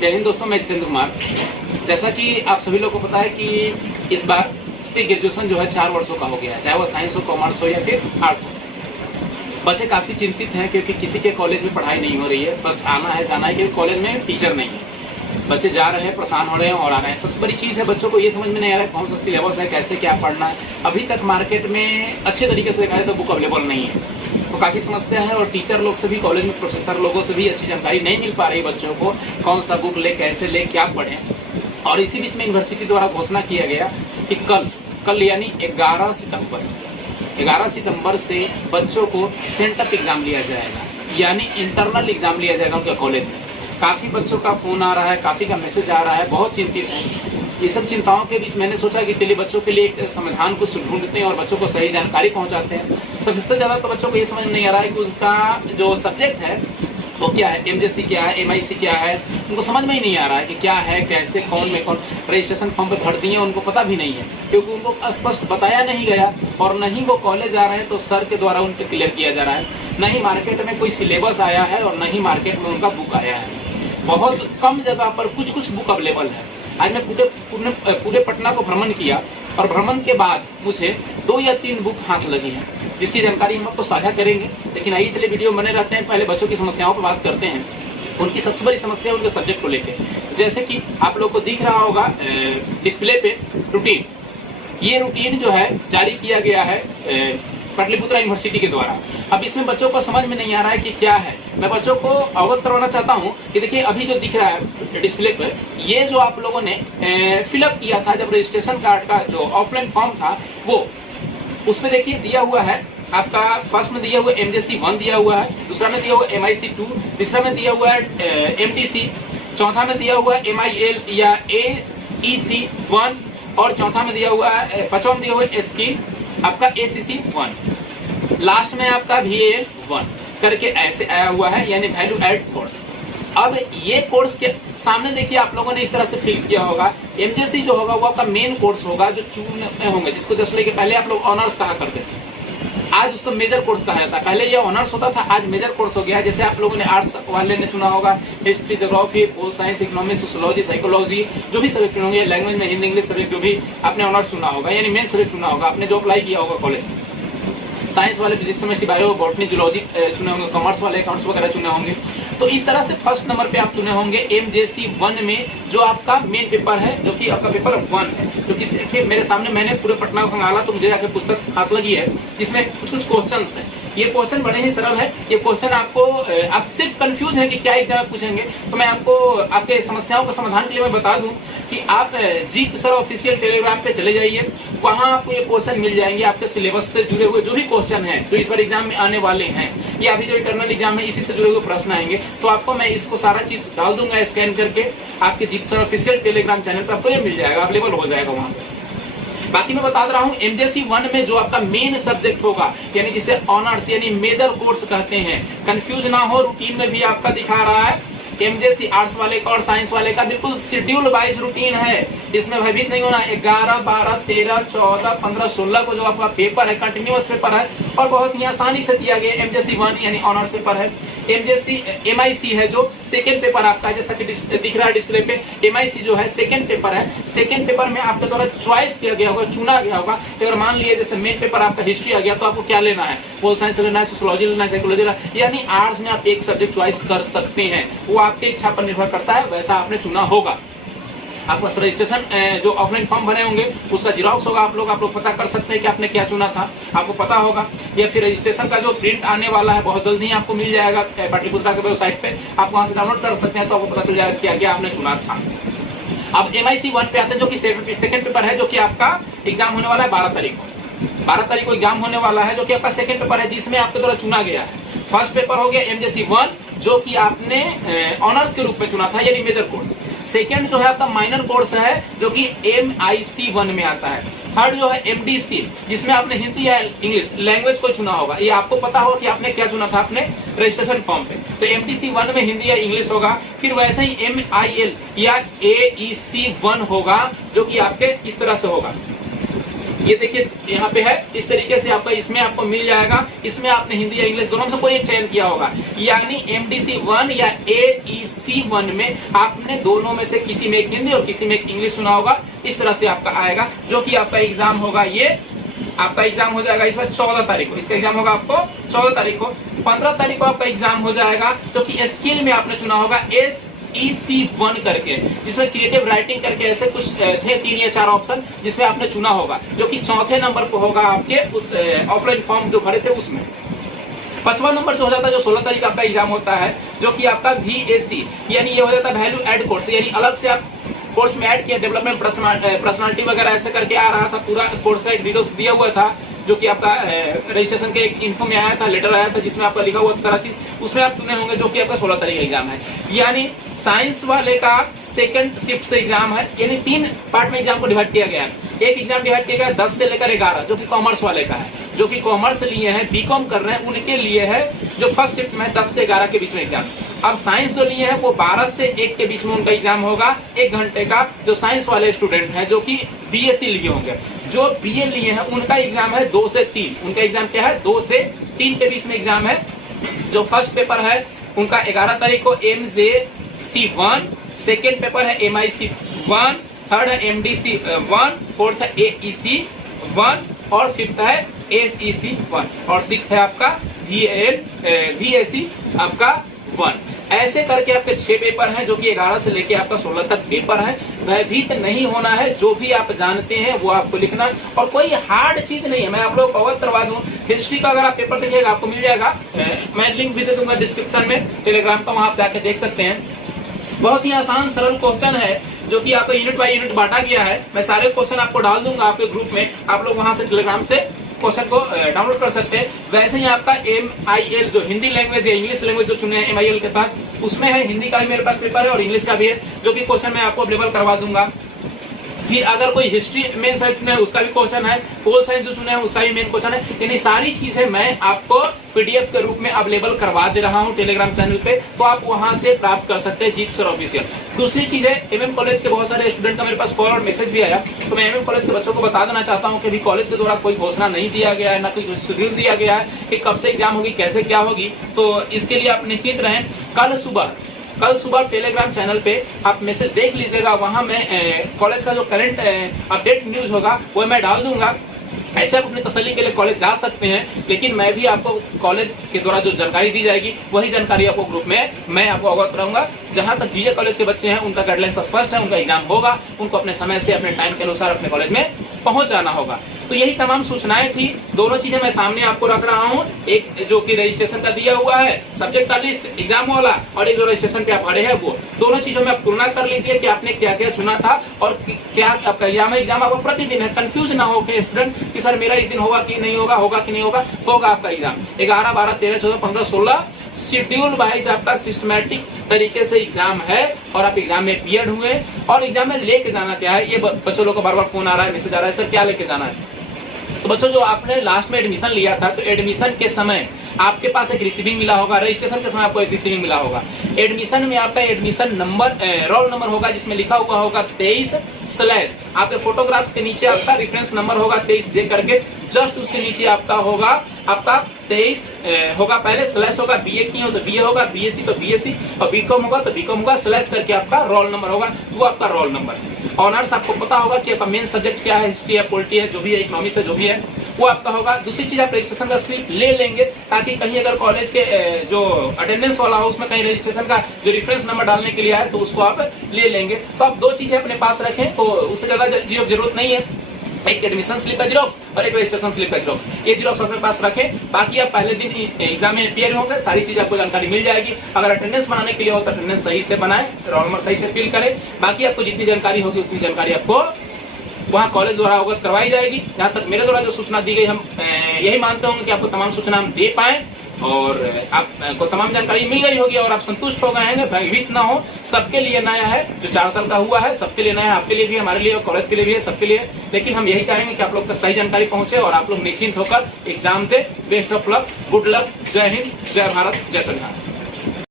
जय हिंद दोस्तों, मैं जितेंद्र कुमार। जैसा कि आप सभी लोगों को पता है कि इस बार से ग्रेजुएशन जो है 4 वर्षों का हो गया है, चाहे वो साइंस हो, कॉमर्स हो या फिर आर्ट्स हो। बच्चे काफ़ी चिंतित हैं क्योंकि किसी के कॉलेज में पढ़ाई नहीं हो रही है, बस आना है जाना है क्योंकि कॉलेज में टीचर नहीं है। बच्चे जा रहे हैं, परेशान हो रहे हैं और आ रहे हैं। सबसे बड़ी चीज़ है बच्चों को ये समझ में नहीं आ रहा है कौन सा सिलेबस है, कैसे क्या पढ़ना है। अभी तक मार्केट में अच्छे तरीके से देखा जाए तो बुक अवेलेबल नहीं है, तो काफ़ी समस्या है। और टीचर लोग से भी, कॉलेज में प्रोफेसर लोगों से भी अच्छी जानकारी नहीं मिल पा रही बच्चों को, कौन सा बुक ले, कैसे ले, क्या पढ़ें। और इसी बीच में यूनिवर्सिटी द्वारा घोषणा किया गया कि कल यानी 11 सितंबर से बच्चों को सेंटअप एग्जाम लिया जाएगा, यानी इंटरनल एग्जाम लिया जाएगा उनके कॉलेज में। काफ़ी बच्चों का फ़ोन आ रहा है, काफ़ी का मैसेज आ रहा है, बहुत चिंतित हैं। ये सब चिंताओं के बीच मैंने सोचा कि चलिए बच्चों के लिए एक समाधान को ढूंढते हैं और बच्चों को सही जानकारी पहुंचाते हैं। सबसे ज़्यादा तो बच्चों को ये समझ नहीं आ रहा है कि उसका जो सब्जेक्ट है वो क्या है, एमजेसी क्या है, एमआईसी क्या है। उनको समझ में ही नहीं आ रहा है कि क्या है, कैसे, कौन में कौन। रजिस्ट्रेशन फॉर्म पे भर दिए, उनको पता भी नहीं है क्योंकि उनको स्पष्ट बताया नहीं गया। और न ही वो कॉलेज आ रहे हैं तो सर के द्वारा उन पर क्लियर किया जा रहा है, न ही मार्केट में कोई सिलेबस आया है और न ही मार्केट में उनका बुक आया है। बहुत कम जगह पर कुछ बुक अवेलेबल है। आज मैं पूरे पटना को भ्रमण किया और भ्रमण के बाद मुझे 2 या 3 बुक हाथ लगी हैं, जिसकी जानकारी हम आपको साझा करेंगे। लेकिन आइए चलिए वीडियो बने रहते हैं, पहले बच्चों की समस्याओं पर बात करते हैं। उनकी सबसे बड़ी समस्या है उनके सब्जेक्ट को लेकर। जैसे कि आप लोग को दिख रहा होगा डिस्प्ले पे रूटीन, ये रूटीन जो है जारी किया गया है पाटलिपुत्रा यूनिवर्सिटी के द्वारा। अब इसमें बच्चों को समझ में नहीं आ रहा है कि क्या है। मैं बच्चों को अवगत करवाना चाहता हूं कि देखिए अभी जो दिख रहा है डिस्प्ले पर, ये जो आप लोगों ने फिलअप किया था जब रजिस्ट्रेशन कार्ड का जो ऑफलाइन फॉर्म था, वो उस पर देखिए दिया हुआ है आपका। फर्स्ट में दिया हुआ एमजेसी 1 दिया हुआ है, दूसरा में दिया हुआ एमआईसी 2, तीसरा में दिया हुआ है एमटीसी, चौथा में दिया हुआ है एमआईएल या एईसी 1 और चौथा में दिया हुआ है, पांचवा में दिया हुआ है एसकी आपका एसीसी 1, लास्ट में आपका VAL 1 करके ऐसे आया हुआ है, यानी वैल्यू एड कोर्स। अब ये कोर्स के सामने देखिए आप लोगों ने इस तरह से फिल किया होगा। एमजेसी जो होगा वो आपका मेन कोर्स होगा जो चुने होंगे, जिसको दसवीं के पहले आप लोग ऑनर्स कहा करते थे, आज उसको मेजर कोर्स कहा जाता है। पहले ये ऑनर्स होता था, आज मेजर कोर्स हो गया है। जैसे आप लोगों ने आर्ट्स वाले ने चुना होगा history, geography, pol science, economics, sociology, psychology, जो भी सब्जेक्ट चुने होंगे, लैंग्वेज में हिंदी इंग्लिश सब्जेक्ट जो भी आपने ऑनर्स चुना होगा, यानी मेन सब्जेक्ट चुना होगा आपने जो अप्लाई किया होगा कॉलेज में। साइंस वाले physics, chemistry, bio, botany, zoology चुने होंगे, कॉमर्स वाले अकाउंट्स वगैरह चुने होंगे। तो इस तरह से फर्स्ट नंबर पे आप चुने होंगे एमजेसी 1 में, जो आपका मेन पेपर है, जो कि आपका पेपर 1 है। क्योंकि देखिए मेरे सामने मैंने पूरे पटना को खंगाला तो मुझे जाके पुस्तक हाथ लगी है, जिसमें कुछ क्वेश्चन हैं। ये क्वेश्चन बड़े ही सरल है। ये क्वेश्चन आपको आप सिर्फ कंफ्यूज है कि क्या एग्जाम पूछेंगे, तो मैं आपको आपके समस्याओं का समाधान के लिए मैं बता दूं कि आप जीत सर ऑफिशियल टेलीग्राम पे चले जाइए, वहां आपको ये क्वेश्चन मिल जाएंगे। आपके सिलेबस से जुड़े हुए जो भी क्वेश्चन हैं जो इस बार एग्जाम में आने वाले हैं, या अभी जो इंटरनल एग्जाम है इसी से जुड़े हुए प्रश्न आएंगे, तो आपको मैं इसको सारा चीज डाल दूंगा स्कैन करके। आपके जीत सर ऑफिशियल टेलीग्राम चैनल पर आपको ये मिल जाएगा, अवेलेबल हो जाएगा वहां पर। बाकी मैं बता रहा हूँ एमजेसी 1 में जो आपका मेन सब्जेक्ट होगा, यानी जिसे ऑनर्स यानी मेजर कोर्स कहते हैं, कंफ्यूज ना हो, रूटीन में भी आपका दिखा रहा है। एमजेसी आर्ट्स वाले का और साइंस वाले का बिल्कुल शेड्यूल वाइज रूटीन है, इसमें भयभीत नहीं होना। 11, 12, 13, 14, 15, 16 को जो आपका पेपर है कंटिन्यूअस पेपर है और बहुत ही आसानी से दिया गया। एमजेसी 1 यानी ऑनर्स पेपर है। एमजेसी एमआईसी है जो सेकंड पेपर आपका, जैसा कि दिख रहा है डिस्प्ले पे, एमआईसी जो है सेकंड पेपर है। सेकंड पेपर में आपके द्वारा चॉइस किया गया होगा, चुना गया होगा। अगर मान लीजिए जैसे मेन पेपर आपका हिस्ट्री आ गया, तो आपको क्या लेना है, पोल साइंस लेना है, सोशियोलॉजी लेना है, साइकोलॉजी लेना है, यानी आर्ट्स में आप एक सब्जेक्ट चॉइस कर सकते हैं। वो आपकी इच्छा पर निर्भर करता है, वैसा आपने चुना होगा। आपका रजिस्ट्रेशन जो ऑफलाइन फॉर्म भरे होंगे उसका जिरॉक्स होगा, आप लोग पता कर सकते हैं कि आपने क्या चुना था, आपको पता होगा। या फिर रजिस्ट्रेशन का जो प्रिंट आने वाला है बहुत जल्दी ही आपको मिल जाएगा पाटलिपुत्रा के वेबसाइट पे, आप वहां से डाउनलोड कर सकते हैं, तो आपको पता चल जाएगा क्या क्या आपने चुना था। अब एमआईसी 1 पे आते हैं, जो कि सेकंड पेपर है, जो कि आपका एग्जाम होने वाला है 12 तारीख को। 12 तारीख को एग्जाम होने वाला है, जो कि आपका सेकंड पेपर है, जिसमें आपके द्वारा चुना गया है। फर्स्ट पेपर हो गया एमजेसी 1, जो कि आपने ऑनर्स के रूप में चुना था, यानी मेजर कोर्स। सेकेंड जो है आपका माइनर कोर्स है, जो कि एमआईसी 1 में आता है। थर्ड जो है एमडीसी, जिसमें आपने हिंदी या इंग्लिश लैंग्वेज को चुना होगा। ये आपको पता होगा कि आपने क्या चुना था अपने रजिस्ट्रेशन फॉर्म पे, तो एमडीसी 1 में हिंदी या इंग्लिश होगा। फिर वैसे ही एमआईएल या एईसी 1 होगा, जो कि आपके इस तरह से होगा। ये देखिए यहाँ पे है, इस तरीके से आपका इसमें आपको मिल जाएगा। इसमें आपने हिंदी या इंग्लिश दोनों से कोई एक चयन किया होगा, यानी एमडीसी 1 या एईसी SC1 में आपने दोनों में से किसी में एक हिंदी और किसी में एक इंग्लिश सुना होगा। इस तरह से आपका आएगा, जो कि आपका एग्जाम होगा। ये आपका एग्जाम हो जाएगा इस बार 14 तारीख को। इसका एग्जाम होगा आपको 14 तारीख को। 15 तारीख को आपका एग्जाम हो जाएगा, जो कि स्किल में आपने चुना होगा SEC1 करके, जिसमें क्रिएटिव राइटिंग करके ऐसे कुछ थे 3 या 4 ऑप्शन, जिसमें आपने चुना होगा, जो कि चौथे नंबर पे होगा आपके उस ऑफलाइन फॉर्म जो भरे थे उसमें। 5वां नंबर जो हो जाता है, जो 16 तारीख आपका एग्जाम होता है, जो कि आपका VAC, यानी ये हो जाता है वैल्यू एड कोर्स, यानी अलग से आप कोर्स में ऐड किया, डेवलपमेंट पर्सनालिटी वगैरह ऐसे करके आ रहा था। पूरा कोर्स का एक डिटेल्स दिया हुआ था, जो कि आपका रजिस्ट्रेशन के एक इन्फो में आया था, लेटर आया था, जिसमें आपका लिखा हुआ था सारा चीज, उसमें आप चुने होंगे, जो कि आपका 16 तारीख का एग्जाम है। यानी साइंस वाले का सेकंड शिफ्ट से एग्जाम है, यानी 3 पार्ट में एग्जाम को डिवाइड किया गया है। एक एग्जाम डिवाइड किया गया 10 से लेकर 11, जो कि कॉमर्स वाले का है, जो कि कॉमर्स लिए हैं, बीकॉम कर रहे हैं, उनके लिए है जो फर्स्ट शिफ्ट में 10 से 11 के बीच में एग्जाम। अब साइंस जो लिए हैं वो 12 से 1 के बीच में उनका एग्जाम होगा, 1 घंटे का, जो साइंस वाले स्टूडेंट हैं, जो कि BSc लिए होंगे। जो BA लिए हैं उनका एग्जाम है 2 से 3, उनका एग्जाम क्या है 2 से 3 के बीच में एग्जाम है। जो फर्स्ट पेपर है उनका 11 तारीख को MJC1, सेकेंड पेपर है MIC1, थर्ड है MDC1, फोर्थ है AEC1 और फिफ्थ है SEC1 और सिक्स्थ है आपका VAC आपका 1। ऐसे करके आपके 6 पेपर हैं, जो कि 11 से लेके आपका 16 तक पेपर है। भयभीत नहीं होना है, जो भी आप जानते हैं वो आपको लिखना, और कोई हार्ड चीज नहीं है। मैं आप लोगों को अवगत करवा दूं, हिस्ट्री का अगर आप पेपर देखिएगा आपको मिल जाएगा, मैं लिंक भी दे दूंगा डिस्क्रिप्शन में टेलीग्राम का, वहां आप जाके देख सकते हैं। बहुत ही आसान सरल क्वेश्चन है, जो कि आपको यूनिट बाय यूनिट बांटा गया है। मैं सारे क्वेश्चन आपको डाल दूंगा आपके ग्रुप में, आप लोग वहां से टेलीग्राम से क्वेश्चन को डाउनलोड कर सकते हैं। वैसे ही आपका MIL जो हिंदी लैंग्वेज या इंग्लिश लैंग्वेज जो चुने हैं MIL के तहत, उसमें है हिंदी का भी मेरे पास पेपर है और इंग्लिश का भी है, जो कि क्वेश्चन मैं आपको अवेलेबल करवा दूंगा। फिर अगर कोई हिस्ट्री मेन साइड चुने हैं उसका भी क्वेश्चन है, पोल साइंस जो चुने हैं उसका भी मेन क्वेश्चन है। यानी सारी चीजें मैं आपको PDF के रूप में अवेलेबल करवा दे रहा हूं टेलीग्राम चैनल पे, तो आप वहां से प्राप्त कर सकते हैं जीत सर ऑफिशियल। दूसरी चीज है, MM कॉलेज के बहुत सारे स्टूडेंट का मेरे पास कॉल और मैसेज भी आया, तो मैं MM कॉलेज के बच्चों को बता देना चाहता हूं कि अभी कॉलेज के द्वारा कोई घोषणा नहीं दिया गया है, ना कोई शेड्यूल दिया गया है कि कब से एग्जाम होगी, कैसे क्या होगी। तो इसके लिए आप निश्चित रहें। कल सुबह टेलीग्राम चैनल पे आप मैसेज देख लीजिएगा, वहां मैं कॉलेज का जो करंट अपडेट न्यूज होगा वो मैं डाल दूंगा। ऐसे आप अपनी तसल्ली के लिए कॉलेज जा सकते हैं, लेकिन मैं भी आपको कॉलेज के द्वारा जो जानकारी दी जाएगी वही जानकारी आपको ग्रुप में मैं आपको अवगत कराऊंगा। जहां तक GA कॉलेज के बच्चे हैं उनका गाइडलाइन स्पष्ट है, उनका एग्जाम होगा, उनको अपने समय से अपने टाइम के अनुसार अपने कॉलेज में पहुंच जाना होगा। तो यही तमाम सूचनाएं थी, दोनों चीजें मैं सामने आपको रख रहा हूं, एक जो कि रजिस्ट्रेशन का दिया हुआ है सब्जेक्ट का लिस्ट एग्जाम वाला, और एक जो रजिस्ट्रेशन पे आप भरे हैं वो, दोनों चीजों में आप तुलना कर लीजिए कि आपने क्या क्या चुना था और क्या आपका एग्जाम है। एग्जाम आपका प्रतिदिन है, कंफ्यूज ना हो स्टूडेंट कि सर मेरा इस दिन होगा कि नहीं होगा, होगा कि नहीं होगा। होगा आपका एग्जाम 11, 12, 13, 14, 15, 16 शेड्यूल वाइज आपका सिस्टमैटिक तरीके से एग्जाम है, और आप एग्जाम में अपीयर हुए। और एग्जाम में लेके जाना क्या है, ये बच्चों लोगों को बार बार फोन आ रहा है, मैसेज आ रहा है, सर क्या लेके जाना है। तो बच्चों, जो आपने लास्ट में एडमिशन लिया था, तो एडमिशन के समय आपके पास एक रिसीविंग मिला होगा, रजिस्ट्रेशन के समय आपको एक रिसीविंग मिला होगा। एडमिशन में आपका एडमिशन नंबर रोल नंबर होगा, जिसमें लिखा हुआ होगा 23/, आपके फोटोग्राफ्स के नीचे आपका रेफरेंस नंबर होगा 23J करके, जस्ट उसके नीचे आपका होगा आपका 23 होगा, पहले स्लैश होगा। BA की हो तो BA होगा, BSc तो BSc, और BCom होगा तो BCom होगा, स्लैश करके आपका रोल नंबर होगा, वो आपका रोल नंबर है। ऑनर्स आपको पता होगा कि आपका मेन सब्जेक्ट क्या है, हिस्ट्री है, पॉलिटी है, जो भी है, इकोनॉमिक्स है, जो भी है वो आपका होगा। दूसरी चीज, आप रजिस्ट्रेशन का स्लिप ले लेंगे, ताकि कहीं अगर कॉलेज के जो अटेंडेंस वाला हो उसमें कहीं रजिस्ट्रेशन का जो रेफरेंस नंबर डालने के लिए आए तो उसको आप ले लेंगे। तो आप 2 चीजें अपने पास रखें, तो उससे ज्यादा जरूरत नहीं है। एक एडमिशन स्लिप का जेरॉक्स और एक रजिस्ट्रेशन स्लिप का जेरॉक्स, ये जेरॉक्स अपने पास रखें। बाकी आप पहले दिन एग्जाम में अपीयर होंगे, सारी चीज आपको जानकारी मिल जाएगी। अगर अटेंडेंस बनाने के लिए हो तो अटेंडेंस सही से बनाएं, रोल नंबर सही से फिल करें। बाकी आपको जितनी जानकारी होगी उतनी जानकारी आपको वहाँ कॉलेज द्वारा अवगत करवाई जाएगी। जहाँ तक मेरे द्वारा जो सूचना दी गई, हम यही मानते होंगे कि आपको तमाम सूचना हम दे पाए और आपको तमाम जानकारी मिल गई होगी और आप संतुष्ट हो गए हैं। भयभीत ना हो, सबके लिए नया है, जो 4 साल का हुआ है सबके लिए नया है, आपके लिए भी, हमारे लिए, कॉलेज के लिए भी है, सबके लिए। लेकिन हम यही चाहेंगे कि आप लोग तक सही जानकारी पहुंचे और आप लोग निश्चिंत होकर exam they. Best of luck, good luck, जय हिंद, जय भारत, जय संविधान।